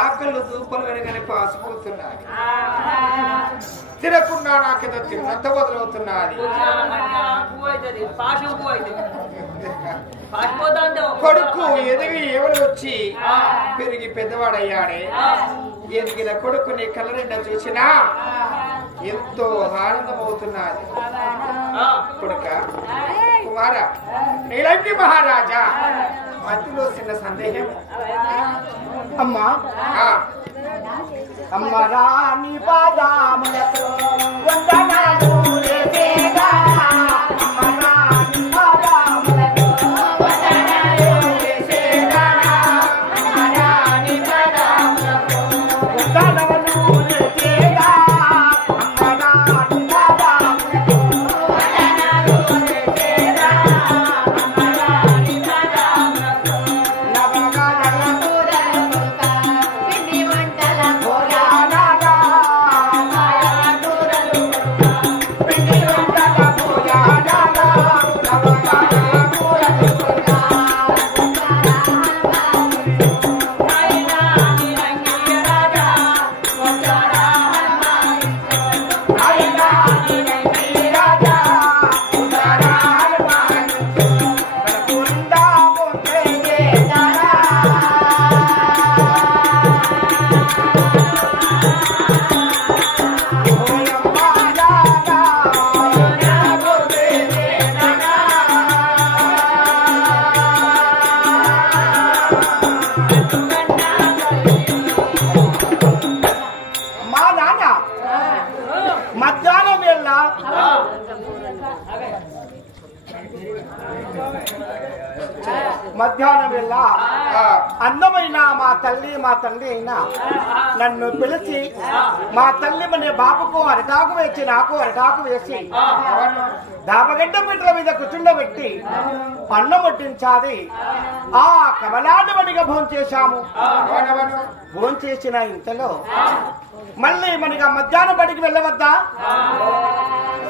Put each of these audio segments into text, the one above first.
ఆకళ్ళు దూపలు వెనకనే పాసిపోతున్నది. తినకుండా నాకేదో తిన్నంత బదులవుతున్నది. కొడుకు ఎదిగి ఎవరు వచ్చి పెరిగి పెద్దవాడయ్యాడే. ఎదిగిన కొడుకుని కళ్ళ నిండా చూసినా ఎంతో ఆనందం అవుతున్నది. కొడుక కుమారా, నీలంగి మహారాజా, మధ్యలో చిన్న సందేహం. అమ్మా అమ్మ రాణి పాదాములతో వందనాలు చేసేదా. అమ్మ రాణి పాదాములతో వందనాలు చేసేదా. అమ్మ రాణి పాదాములతో వందనాలు చేసేదా. అమ్మ రాణి పాదాములతో వందనాలు చేసేదా. అమ్మ రాణి పాదాములతో నవగానలతో పిండి వంటల భోజనాగా పిండి వంటల భోజనాగా నవగానల భోజనాగా నాయనా నిరంగి రాజా వందరా నాయనా నిరంగి రాజా వందరా కుందా బొందే దారా మా నాన్న మధ్యాహ్నం వేళ అందమైన మా తల్లి మా తండ్రి అయినా నన్ను పిలిచి మా తల్లి మన బాబుకు అరటాకు వేసి నాకు అరటాకు వేసి దాపగడ్డ పిట్టల మీద కూర్చుండబెట్టి అన్నం వడ్డించాది. ఆ కమలాటమణిగా భోంచేశాము. భోంచేసిన ఇంతలో మళ్ళీ మనకి మధ్యాహ్నం బడికి వెళ్ళవద్దా?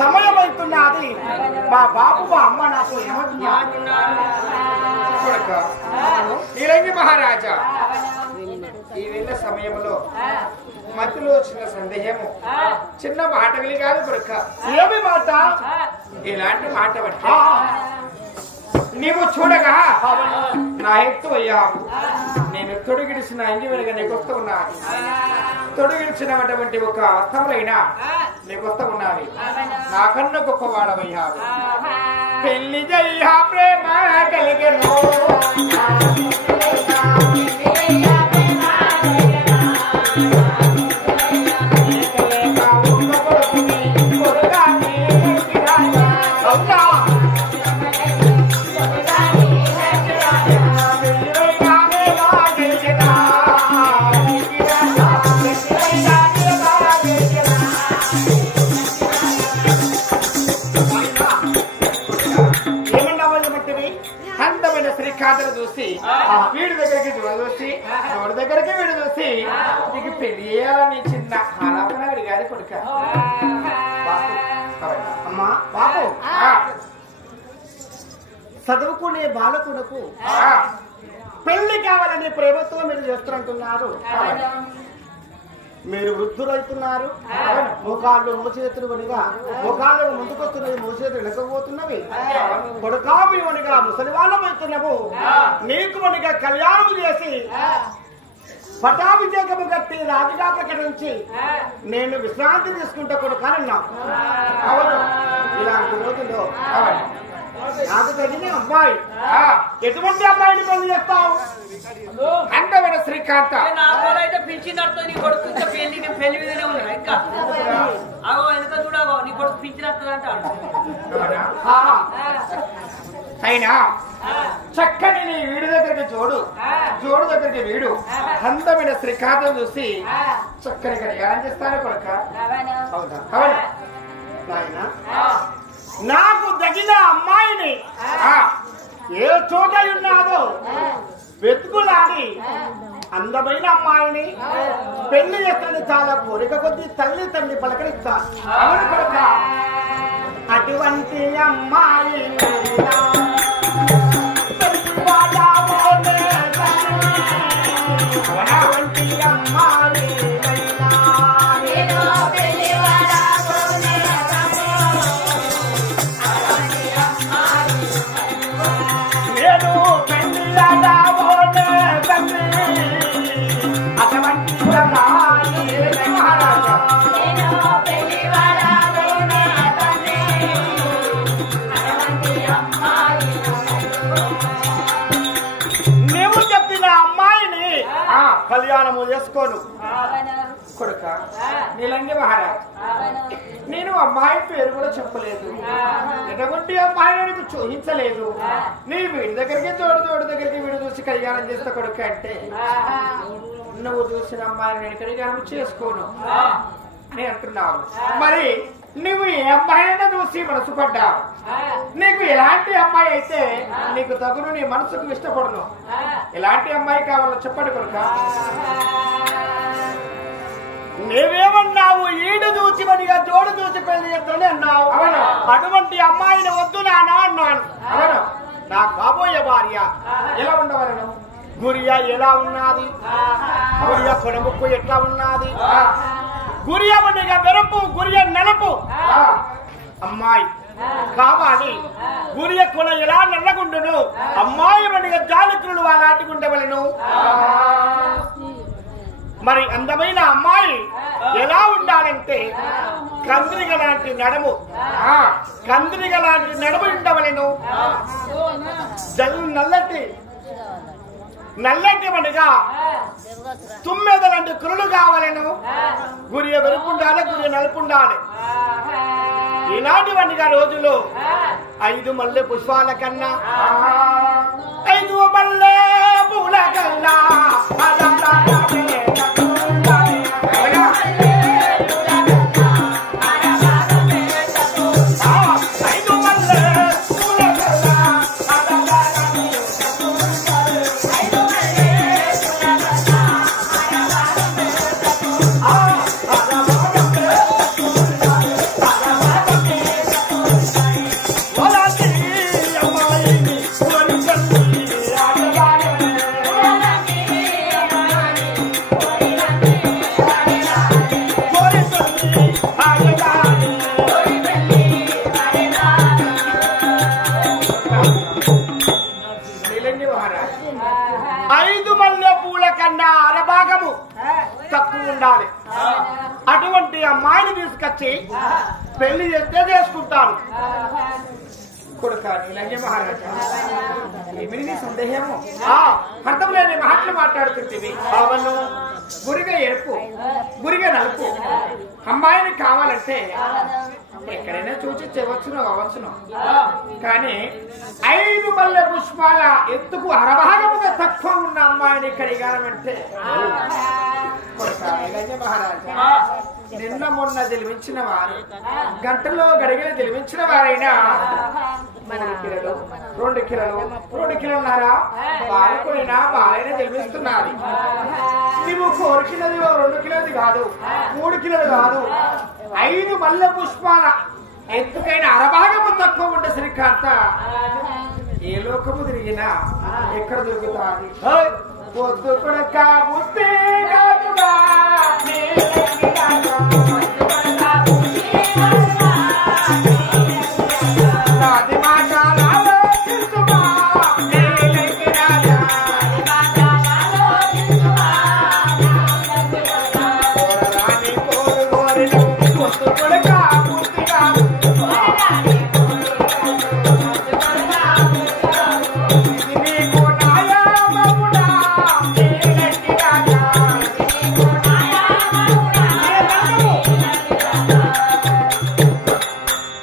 సమయం అవుతున్నది. మా బాబు మా అమ్మ నాకు ఏమంటున్నారు? నీలంగి మహారాజా, ఈ వెళ్ళ సమయంలో మధ్యలో చిన్న సందేహము, చిన్న మాట విలి కాదు కొడుక. ఏమి మాట? ఇలాంటి మాట బట్టి నీవు చూడగా నా ఎత్తు అయ్యావు. నేను తొడిగిడిసిన ఇంటి వెనుక నీకు వస్తూ ఉన్నాను. తొడిగిడిచినటువంటి ఒక వస్త్రములైనా నీకు వస్తూ ఉన్నవి. నాకన్నా గొప్పవాడవయ్యావు. పెళ్లి జయ్యా ప్రేమ కలిగను శ్రీకాంతను చూసి వీడి దగ్గరికి చూసి తోడు దగ్గరికి వీడు చూసి నీకు పెళ్లి చేయాలని చిన్న ఆలాపన అడిగాది కొడుక. అమ్మా బాబు, చదువుకునే బాలకులకు పెళ్లి కావాలని ప్రేమతో మీరు చేస్తున్నారు. మీరు వృద్ధులవుతున్నారు. ముఖాలు మోచేతులు వనిగా ముఖాలు ముందుకొస్తున్నవి, మోచేతులు వెనకపోతున్నవి. కొడుకావి వనిగా ముసలివాళ్ళం అవుతున్నావు. నీకు వనిగా కళ్యాణం చేసి పటాభిషేకము కట్టి రాజుగాక నుంచి నేను విశ్రాంతి తీసుకుంటే కొడుకానన్నా. అవును, ఇలాంటి రోజుల్లో నాకు తగిన అమ్మాయి. ఎటువంటి అమ్మాయిని పని చేస్తావు? అందమైన శ్రీకాంత నాకైతే పింఛన్ నీ కొడుకు పెళ్లి పెళ్లి మీదనే ఉన్నా. ఇంకా అగో ఎంత చూడగో నీ కొడుకు పింఛన్ వస్తుందంట. అయినా చక్కని నీ వీడి దగ్గరికి జోడు, జోడు దగ్గరికి వీడు అందమైన శ్రీకాంతం చూసి చక్కని కళ్యాణం చేస్తాను కొడుక. అవునా నాయన, నాకు తగిన అమ్మాయిని ఏ చోట ఉన్నాదో వెతుకులాడి అందమైన అమ్మాయిని పెళ్లి చేస్తాను. చాలా కోరిక కొద్ది తల్లి తండ్రి పలకరిస్తా. అవును కొడుక, అటువంటి అమ్మాయి అవునా అటువంటి అమ్మాయి నేను పెళ్ళాడబోనే తండ్రి అటువంటి అమ్మాయి మహారాజా నీవు చెప్పిన అమ్మాయిని కళ్యాణము చేసుకోను కొడుక నీలంగి మహారాజ్ నేను అమ్మాయి పేరు కూడా చెప్పలేదు ఎటువంటి అమ్మాయిని నీకు చూహించలేదు నీ వీడి దగ్గరికి తోడు దగ్గరికి వీడు చూసి కళ్యాణం చేస్తా కొడుక అంటే నువ్వు చూసిన అమ్మాయిని నేను కళ్యాణం చేసుకోను అని అంటున్నావు మరి నువ్వు ఏ అమ్మాయినైనా చూసి మనసు పడ్డావు నీకు ఎలాంటి అమ్మాయి అయితే నీకు తగును నీ మనసుకు ఇష్టపడను ఎలాంటి అమ్మాయి కావాలో చెప్పండి కొడుక నీవేమన్నావు ఈడు చూసి మనిగా జోడు చూసి పెళ్లి చేద్దని అన్నావు అవును. అటువంటి అమ్మాయిని వద్దు నానా అన్నాను అవును నా కాబోయే భార్య ఎలా ఉండవలను గురియా ఎలా ఉన్నది గురియ కొనముక్కు ఎట్లా ఉన్నది గురియమనిగా వెరపు గురియ నలుపు అమ్మాయి కావాలి గురియ కొన ఎలా నల్లగుండును అమ్మాయి మనిగా జాలకులు అలాంటి ఉండవలను మరి అందమైన అమ్మాయి ఎలా ఉండాలంటే కందిరిగ లాంటి నడుము కందిరిగ లాంటి నడుము ఉండవలను నల్లటి మనిగా తుమ్మెదలాంటి కురులు కావాలను గురియ వెరుపు ఉండాలి గురియ నలుపు ఉండాలి ఇలాంటివన్నీగా రోజులు 5 మల్లె పుష్పాల కన్నా 5 మల్లె పూల కన్నా నీలంగి మహారాజ్ 5 మల్లె పూల కన్నా అరభాగము తక్కువ ఉండాలి అటువంటి అమ్మాయిని తీసుకొచ్చి పెళ్లి చేస్తే చేసుకుంటాను కొడుక నీలంగి మహారాజా ఏమి నీ సందేహము ఆ అర్థం లేని మాటలు మాట్లాడుతుంటివి అవును గురిగా ఎరుపు గురిగా నలుపు అమ్మాయిని కావాలంటే ఎక్కడైనా చూసి చెవచ్చును అవ్వచ్చును కానీ 5 మల్లె పుష్పాల ఎత్తుకు అరభాగముగా తక్కువ ఉన్న అమ్మాయిని కడిగారంటే మహారాజా నిన్న మొన్న తెలివించిన వారు గంటలో గడిగలు తెలివించిన వారైనా 3 కిలోలు 2 కిలోలు 2 కిలోలున్నారా వారు కూడా వాళ్ళైనా తెలివిస్తున్నారు నువ్వు కోరికినది 2 కిలోది కాదు 3 కిలోలు కాదు 5 మల్లె పుష్పాల ఎత్తుకైన అరభాగము తక్కువ ఉండే శ్రీకాంత ఏ లోకము తిరిగినా ఎక్కడ దొరుకుతాది పొద్దు కొడక ముస్తే కాదుగా నాది మాటలలో తెలుసుమా నీలకి రాజా రాణి కోరు కోరిను పొద్దు కొడక ముస్తే నీకు నాయమముడా నీలకి రాజా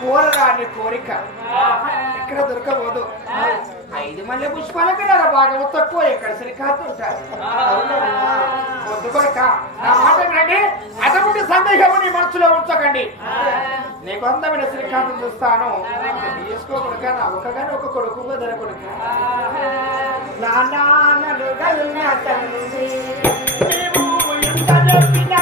కోరరాని కోరిక ఎక్కడ దొరకబోదు 5 మల్లె పుష్పాల కన్నా భాగం తక్కువ ఎక్కడ శ్రీకాంత్ ఉంటారు వద్దు కొడక నా మాట వినండి అటువంటి సందేహము నీ మనసులో ఉంచకండి నీకు అందమైన శ్రీకాంత్ చూస్తాను తీసుకోకొడక నా ఒకగాని ఒక కొడుకు బదర కొడుక నాన్నలు గల్ల తండ్రి నీవు ఎంత చెప్పినా